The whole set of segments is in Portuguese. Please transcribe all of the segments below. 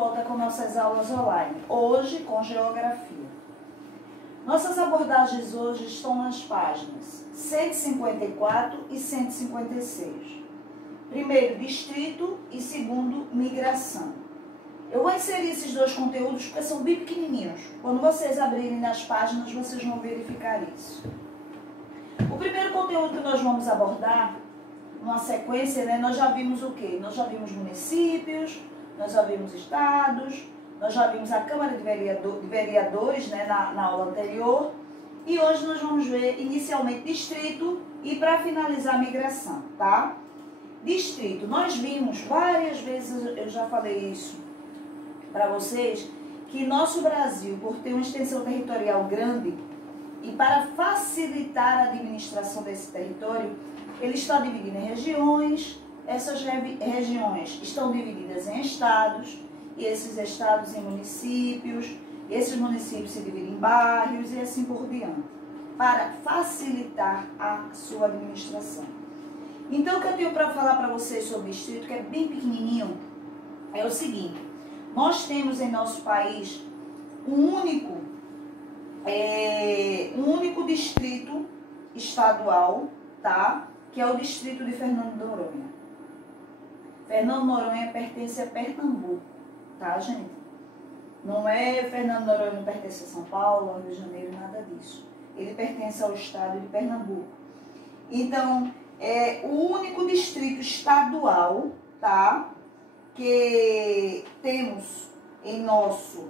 volta com nossas aulas online, hoje com geografia. Nossas abordagens hoje estão nas páginas 154 e 156. Primeiro, distrito e segundo, migração. Eu vou inserir esses dois conteúdos porque são bem pequenininhos. Quando vocês abrirem nas páginas, vocês vão verificar isso. O primeiro conteúdo que nós vamos abordar, numa sequência, né, nós já vimos o quê? Nós já vimos municípios, nós já vimos estados, nós já vimos a Câmara de Vereadores, né, na aula anterior. E hoje nós vamos ver inicialmente distrito e para finalizar a migração, tá? Distrito, nós vimos várias vezes, eu já falei isso para vocês, que nosso Brasil, por ter uma extensão territorial grande, e para facilitar a administração desse território, ele está dividido em regiões. Essas regiões estão divididas em estados, e esses estados em municípios, esses municípios se dividem em bairros e assim por diante, para facilitar a sua administração. Então, o que eu tenho para falar para vocês sobre distrito, que é bem pequenininho, é o seguinte: nós temos em nosso país um único distrito estadual, tá? Que é o distrito de Fernando de Noronha. Fernando de Noronha pertence a Pernambuco, tá, gente? Não é Fernando de Noronha, não pertence a São Paulo, Rio de Janeiro, nada disso. Ele pertence ao estado de Pernambuco. Então, é o único distrito estadual, tá? Que temos em nosso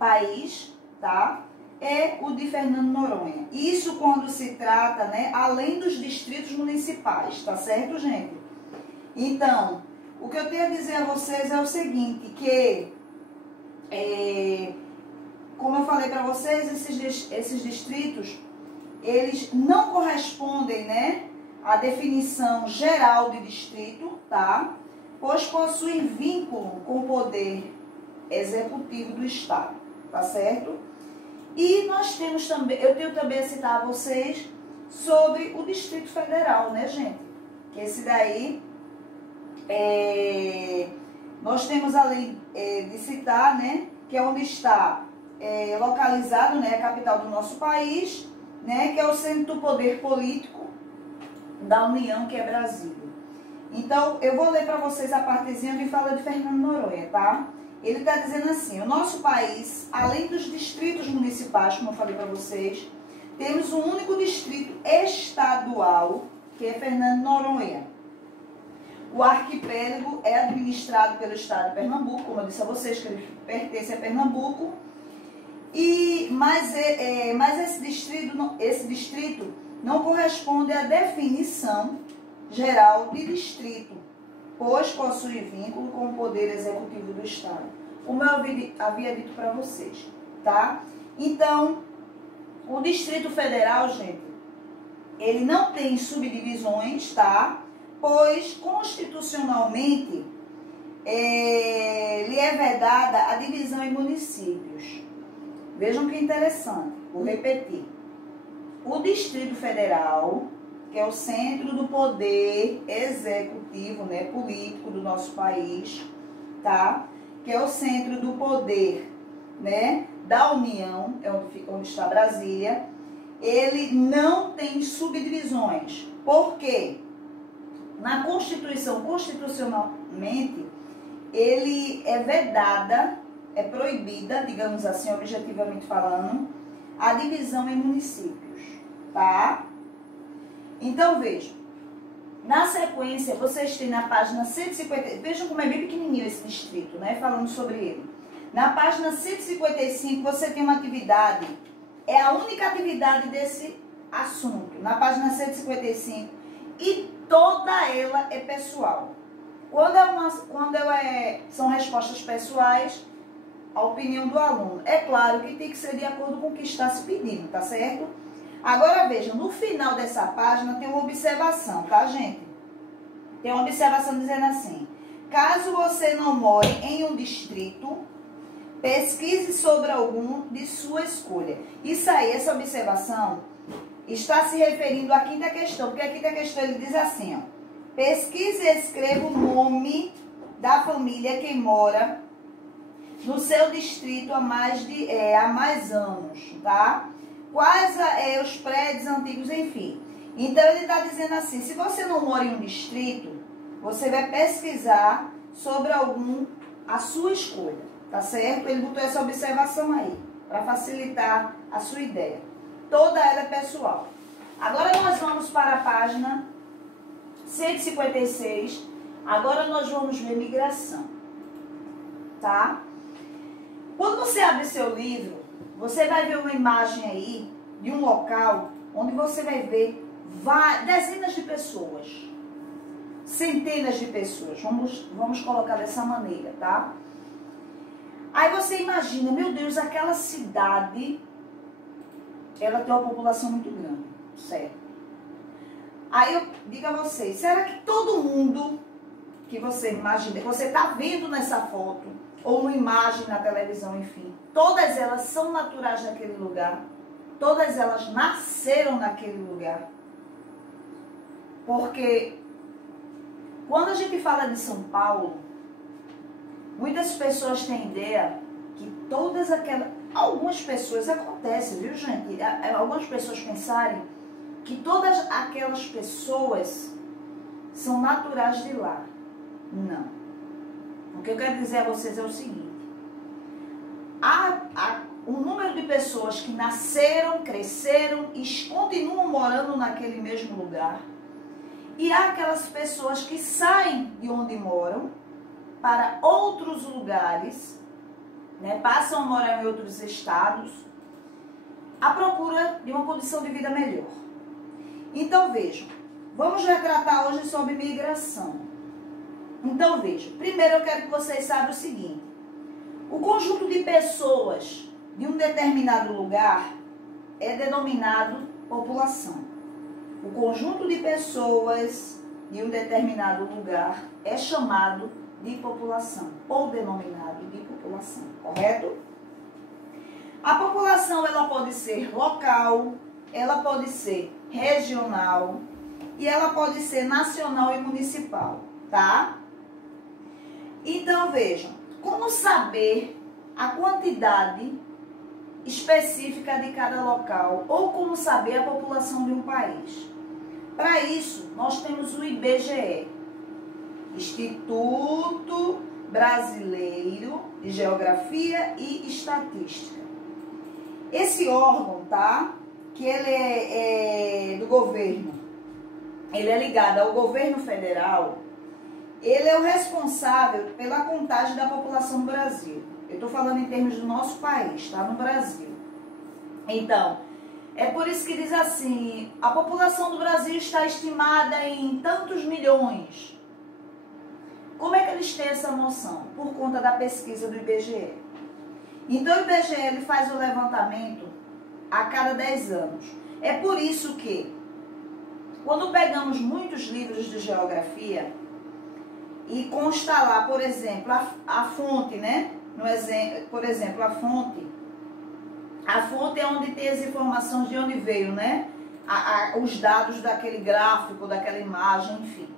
país, tá? É o de Fernando de Noronha. Isso quando se trata, né, além dos distritos municipais, tá certo, gente? Então, o que eu tenho a dizer a vocês é o seguinte, que, como eu falei para vocês, esses distritos, eles não correspondem, né, à definição geral de distrito, tá? Pois possuem vínculo com o poder executivo do Estado, tá certo? E nós temos também, eu tenho também a citar a vocês sobre o Distrito Federal, né, gente? Que esse daí, nós temos além de citar, né, que é onde está localizado, né, a capital do nosso país, né, que é o centro do poder político da União, que é Brasília. Então, eu vou ler para vocês a partezinha que fala de Fernando de Noronha, tá? Ele está dizendo assim: o nosso país, além dos distritos municipais, como eu falei para vocês, temos um único distrito estadual, que é Fernando de Noronha. O arquipélago é administrado pelo estado de Pernambuco, como eu disse a vocês, que ele pertence a Pernambuco. Mas esse distrito não corresponde à definição geral de distrito, pois possui vínculo com o poder executivo do Estado, como eu havia dito para vocês, tá? Então, o Distrito Federal, gente, ele não tem subdivisões, tá? Pois, constitucionalmente, lhe é vedada a divisão em municípios. Vejam que interessante, vou repetir. O Distrito Federal, que é o centro do poder executivo, né, político do nosso país, tá? Que é o centro do poder, né, da União, é onde está Brasília. Ele não tem subdivisões. Por quê? Na Constituição, constitucionalmente, ele é vedada, é proibida, digamos assim, objetivamente falando, a divisão em municípios, tá? Então, vejam, na sequência, vocês têm na página 150, vejam como é bem pequenininho esse distrito, né, falando sobre ele. Na página 155, você tem uma atividade, é a única atividade desse assunto, na página 155, e toda ela é pessoal. São respostas pessoais, a opinião do aluno. É claro que tem que ser de acordo com o que está se pedindo, tá certo? Agora vejam, no final dessa página tem uma observação, tá, gente? Tem uma observação dizendo assim: caso você não more em um distrito, pesquise sobre algum de sua escolha. Isso aí, essa observação, está se referindo à quinta questão, porque a quinta questão ele diz assim, ó: pesquise e escreva o nome da família que mora no seu distrito há mais anos, tá? Quais os prédios antigos, enfim. Então, ele está dizendo assim, se você não mora em um distrito, você vai pesquisar sobre a sua escolha, tá certo? Ele botou essa observação aí, para facilitar a sua ideia. Toda ela é pessoal. Agora nós vamos para a página 156. Agora nós vamos ver migração, tá? Quando você abre seu livro, você vai ver uma imagem aí de um local onde você vai ver dezenas de pessoas, centenas de pessoas, vamos colocar dessa maneira, tá? Aí você imagina, meu Deus, aquela cidade, ela tem uma população muito grande, certo? Aí eu digo a vocês, será que todo mundo que você imagina, que você está vendo nessa foto, ou uma imagem na televisão, enfim, todas elas são naturais naquele lugar? Todas elas nasceram naquele lugar? Porque quando a gente fala de São Paulo, muitas pessoas têm ideia que algumas pessoas, acontece, viu gente? Algumas pessoas pensarem que todas aquelas pessoas são naturais de lá. Não. O que eu quero dizer a vocês é o seguinte. O número de pessoas que nasceram, cresceram e continuam morando naquele mesmo lugar. E há aquelas pessoas que saem de onde moram para outros lugares, né, passam a morar em outros estados, à procura de uma condição de vida melhor. Então vejam, vamos retratar hoje sobre migração. Então vejam, primeiro eu quero que vocês saibam o seguinte: o conjunto de pessoas de um determinado lugar é denominado população. O conjunto de pessoas de um determinado lugar é chamado de população, ou denominado de população, correto? A população, ela pode ser local, ela pode ser regional e ela pode ser nacional e municipal, tá? Então, vejam, como saber a quantidade específica de cada local ou como saber a população de um país? Para isso, nós temos o IBGE, Instituto Brasileiro de Geografia e Estatística. Esse órgão, tá? Que ele é do governo, ele é ligado ao governo federal, ele é o responsável pela contagem da população do Brasil. Eu estou falando em termos do nosso país, tá? No Brasil. Então, é por isso que diz assim, a população do Brasil está estimada em tantos milhões. Como é que eles têm essa noção? Por conta da pesquisa do IBGE. Então, o IBGE ele faz o levantamento a cada 10 anos. É por isso que, quando pegamos muitos livros de geografia e consta lá, por exemplo, a fonte, né? Por exemplo, a fonte é onde tem as informações de onde veio, né? Os dados daquele gráfico, daquela imagem, enfim.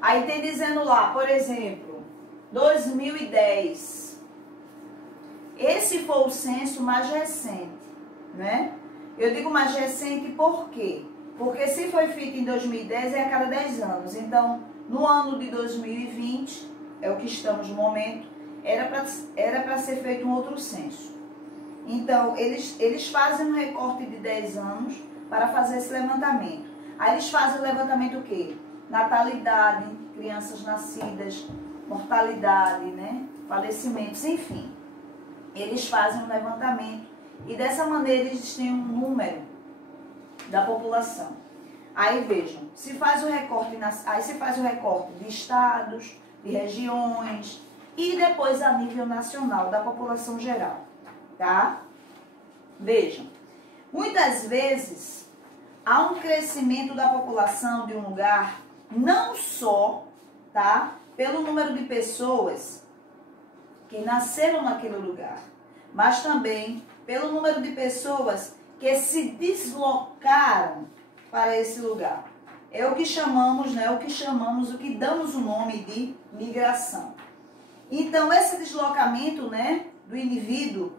Aí tem dizendo lá, por exemplo, 2010. Esse foi o censo mais recente, né? Eu digo mais recente por quê? Porque se foi feito em 2010 é a cada 10 anos. Então, no ano de 2020, é o que estamos no momento, era para ser feito um outro censo. Então, eles fazem um recorte de 10 anos para fazer esse levantamento. Aí eles fazem o levantamento o quê? Natalidade, crianças nascidas, mortalidade, né? Falecimentos, enfim. Eles fazem um levantamento e dessa maneira eles têm um número da população. Aí vejam, se faz o recorte de estados, de regiões e depois a nível nacional da população geral, tá? Vejam, muitas vezes há um crescimento da população de um lugar não só, tá, pelo número de pessoas que nasceram naquele lugar, mas também pelo número de pessoas que se deslocaram para esse lugar. É o que chamamos, né, o que damos o nome de migração. Então, esse deslocamento, né, do indivíduo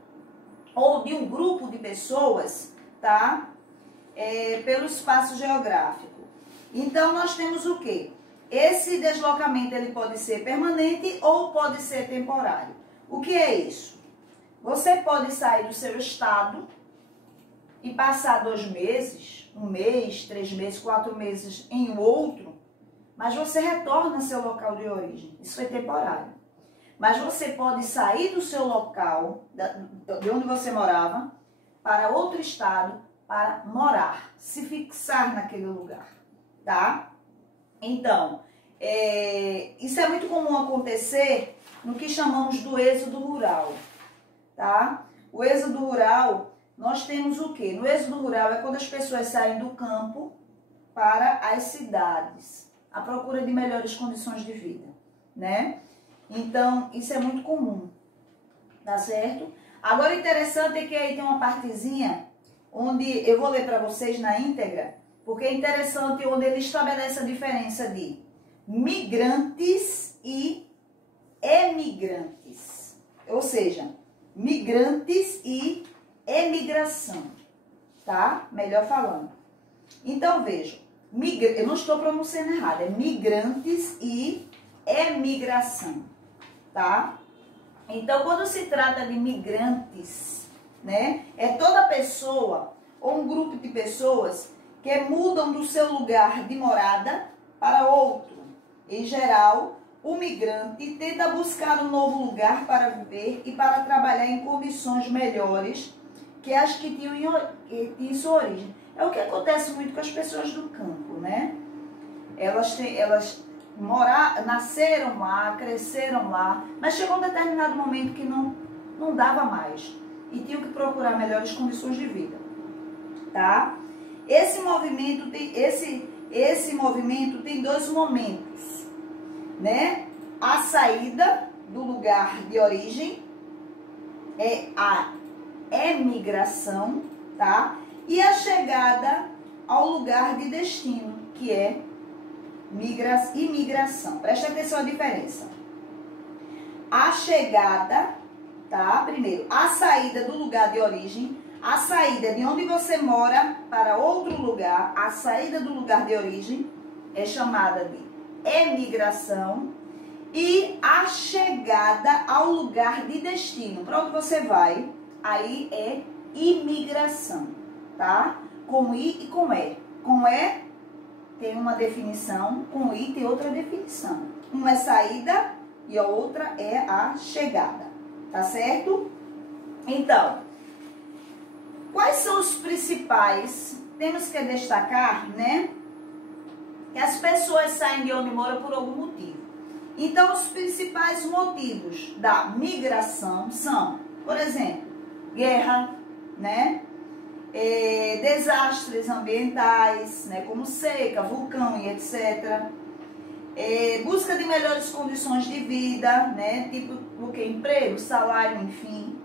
ou de um grupo de pessoas, tá? Pelo espaço geográfico. Então, nós temos o quê? Esse deslocamento ele pode ser permanente ou pode ser temporário. O que é isso? Você pode sair do seu estado e passar 2 meses, 1 mês, 3 meses, 4 meses em outro, mas você retorna ao seu local de origem. Isso é temporário. Mas você pode sair do seu local, de onde você morava, para outro estado, para morar, se fixar naquele lugar, tá? Então, isso é muito comum acontecer no que chamamos do êxodo rural, tá? O êxodo rural, nós temos o quê? No êxodo rural é quando as pessoas saem do campo para as cidades, à procura de melhores condições de vida, né? Então, isso é muito comum, tá certo? Agora, interessante é que aí tem uma partezinha onde eu vou ler para vocês na íntegra, porque é interessante onde ele estabelece a diferença de migrantes e emigrantes. Ou seja, migrantes e emigração, tá? Melhor falando. Então, vejam, eu não estou pronunciando errado, é migrantes e emigração, tá? Então, quando se trata de migrantes, né, é toda pessoa ou um grupo de pessoas que mudam do seu lugar de morada para outro. Em geral, o migrante tenta buscar um novo lugar para viver e para trabalhar em condições melhores que as que tinham sua origem. É o que acontece muito com as pessoas do campo, né? Elas nasceram lá, cresceram lá, mas chegou um determinado momento que não dava mais e tinham que procurar melhores condições de vida, tá? Esse movimento tem 2 momentos, né? A saída do lugar de origem é a emigração, tá? E a chegada ao lugar de destino, que é imigração. Preste atenção à diferença. A chegada, tá? Primeiro, a saída do lugar de origem, a saída de onde você mora para outro lugar, a saída do lugar de origem é chamada de emigração, e a chegada ao lugar de destino, para onde você vai, aí é imigração, tá? Com I e com E. Com E tem uma definição, com I tem outra definição. Uma é saída e a outra é a chegada, tá certo? Então, quais são os principais? Temos que destacar, né, que as pessoas saem de onde moram por algum motivo. Então, os principais motivos da migração são, por exemplo, guerra, né, desastres ambientais, né, como seca, vulcão e etc. Busca de melhores condições de vida, né, tipo o que? Emprego, salário, enfim.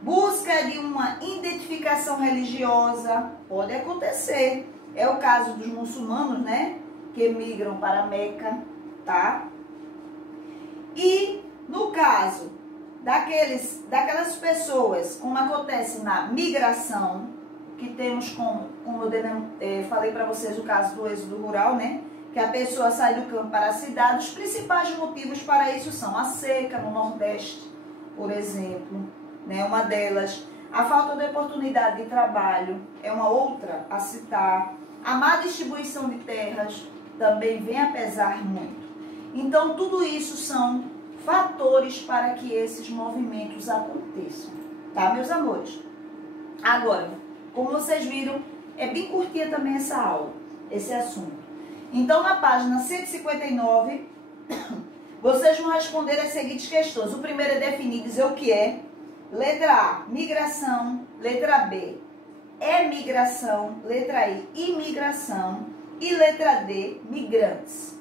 Busca de uma identificação religiosa, pode acontecer. É o caso dos muçulmanos, né, que migram para Meca, tá? E no caso daquelas pessoas, como acontece na migração, que temos como eu falei para vocês o caso do êxodo rural, né? Que a pessoa sai do campo para a cidade. Os principais motivos para isso são a seca no Nordeste, por exemplo, né? Uma delas. A falta de oportunidade de trabalho é uma outra a citar. A má distribuição de terras também vem a pesar muito. Então, tudo isso são fatores para que esses movimentos aconteçam, tá, meus amores? Agora, como vocês viram, é bem curtinha também essa aula, esse assunto. Então, na página 159, vocês vão responder as seguintes questões. O primeiro é definir, dizer o que é. Letra A, migração. Letra B, emigração. Letra I, imigração. E letra D, migrantes.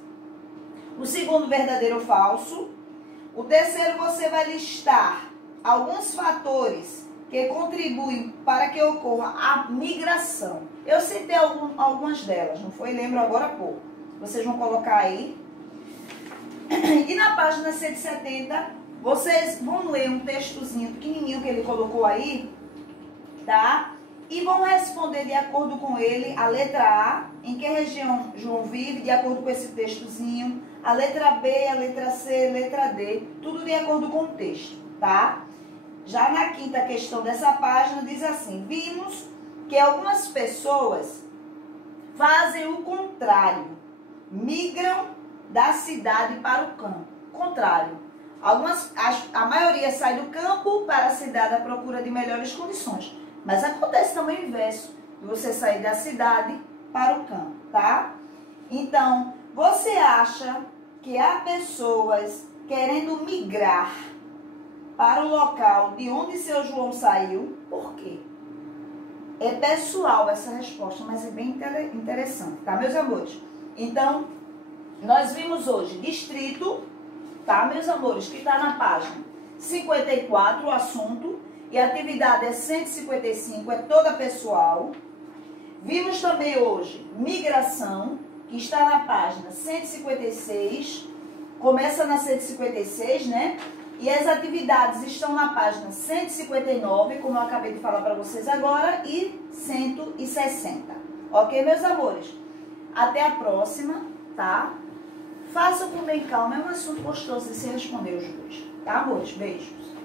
O segundo, verdadeiro ou falso. O terceiro, você vai listar alguns fatores que contribuem para que ocorra a migração. Eu citei algumas delas, não foi? Lembro agora há pouco. Vocês vão colocar aí. E na página 170, Vocês vão ler um textozinho pequenininho que ele colocou aí, tá? E vão responder de acordo com ele a letra A, em que região João vive, de acordo com esse textozinho, a letra B, a letra C, a letra D, tudo de acordo com o texto, tá? Já na quinta questão dessa página diz assim: vimos que algumas pessoas fazem o contrário, migram da cidade para o campo. Contrário. A maioria sai do campo para a cidade à procura de melhores condições. Mas acontece também o inverso, de você sair da cidade para o campo, tá? Então, você acha que há pessoas querendo migrar para o local de onde seu João saiu? Por quê? É pessoal essa resposta, mas é bem interessante, tá, meus amores? Então, nós vimos hoje distrito, tá, meus amores, que está na página 54, o assunto, e a atividade é 155, é toda pessoal. Vimos também hoje migração, que está na página 156, começa na 156, né? E as atividades estão na página 159, como eu acabei de falar para vocês agora, e 160. Ok, meus amores? Até a próxima, tá? Faça com bem calma, é um assunto gostoso de se responder os dois, tá, amores? Beijos.